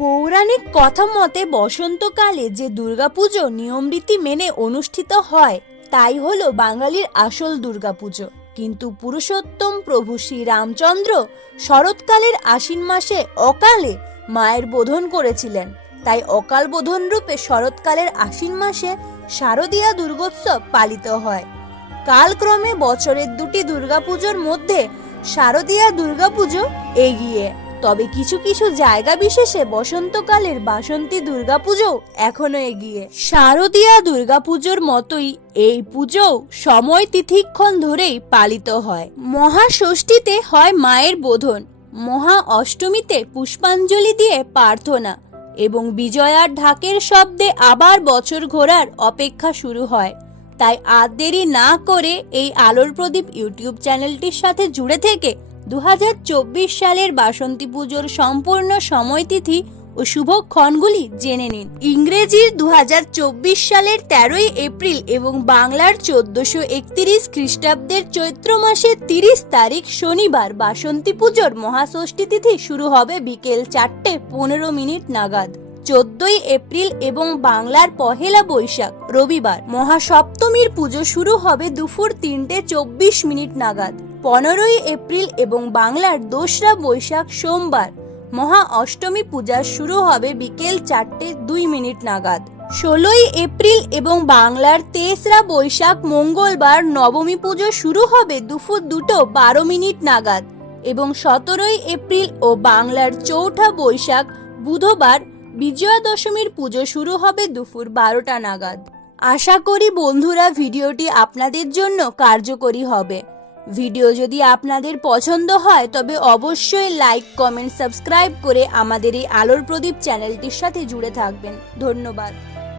পৌরাণিক কথা মতে বসন্তকালে যে দুর্গাপুজো নিয়মরীতি মেনে অনুষ্ঠিত হয়, তাই হলো বাঙালির আসল দুর্গাপুজো। কিন্তু পুরুষোত্তম প্রভু শ্রী রামচন্দ্র শরৎকালের আশ্বিন মাসে অকালে মায়ের বোধন করেছিলেন। তাই অকাল বোধন রূপে শরৎকালের আশ্বিন মাসে শারদীয়া দুর্গোৎসব পালিত হয়। কালক্রমে বছরের দুটি দুর্গাপুজোর মধ্যে শারদীয়া দুর্গাপুজো এগিয়ে। তবে কিছু কিছু জায়গা বিশেষে বসন্তকালের বাসন্তী দুর্গাপুজো এখনও এগিয়ে। শারদীয়া দুর্গাপুজোর মতোই এই পুজো সময় তিথিক্ষণ ধরেই পালিত হয়। মহাষষ্ঠীতে হয় মায়ের বোধন। মহা অষ্টমীতে পুষ্পাঞ্জলি দিয়ে প্রার্থনা এবং বিজয়ার ঢাকের শব্দে আবার বছর ঘোরার অপেক্ষা শুরু হয়। তাই আর দেরি না করে এই আলোর প্রদীপ ইউটিউব চ্যানেলটির সাথে জুড়ে থেকে দু হাজার চব্বিশ সালের বাসন্তী পুজোর সম্পূর্ণ সময়তিথি ও শুভক্ষণগুলি জেনে নিন। ইংরেজির দুহাজার চব্বিশ সালের তেরোই এপ্রিল এবং বাংলার চোদ্দশো একত্রিশ খ্রিস্টাব্দের চৈত্র মাসের তিরিশ তারিখ শনিবার বাসন্তী পুজোর মহাষষ্ঠী তিথি শুরু হবে বিকেল চারটে পনেরো মিনিট নাগাদ। চোদ্দই এপ্রিল এবং বাংলার পহেলা বৈশাখ, রবিবার মহাসপ্তমীর পুজো শুরু হবে দুপুর তিনটে চব্বিশ মিনিট নাগাদ। পনেরোই এপ্রিল এবং বাংলার দোসরা বৈশাখ সোমবার মহা অষ্টমী পূজা শুরু হবে বিকেল চারটে দুই মিনিট নাগাদ। ষোলোই এপ্রিল এবং বাংলার তেসরা বৈশাখ মঙ্গলবার নবমী পুজো শুরু হবে দুপুর দুটো বারো মিনিট নাগাদ এবং সতেরোই এপ্রিল ও বাংলার চৌঠা বৈশাখ বুধবার বিজয়া দশমীর পুজো শুরু হবে দুপুর বারোটা নাগাদ। আশা করি বন্ধুরা ভিডিওটি আপনাদের জন্য কার্যকরী হবে। ভিডিও যদি আপনাদের পছন্দ হয়, তবে অবশ্যই লাইক কমেন্ট সাবস্ক্রাইব করে আমাদের এই আলোর প্রদীপ চ্যানেলটির সাথে জুড়ে থাকবেন। ধন্যবাদ।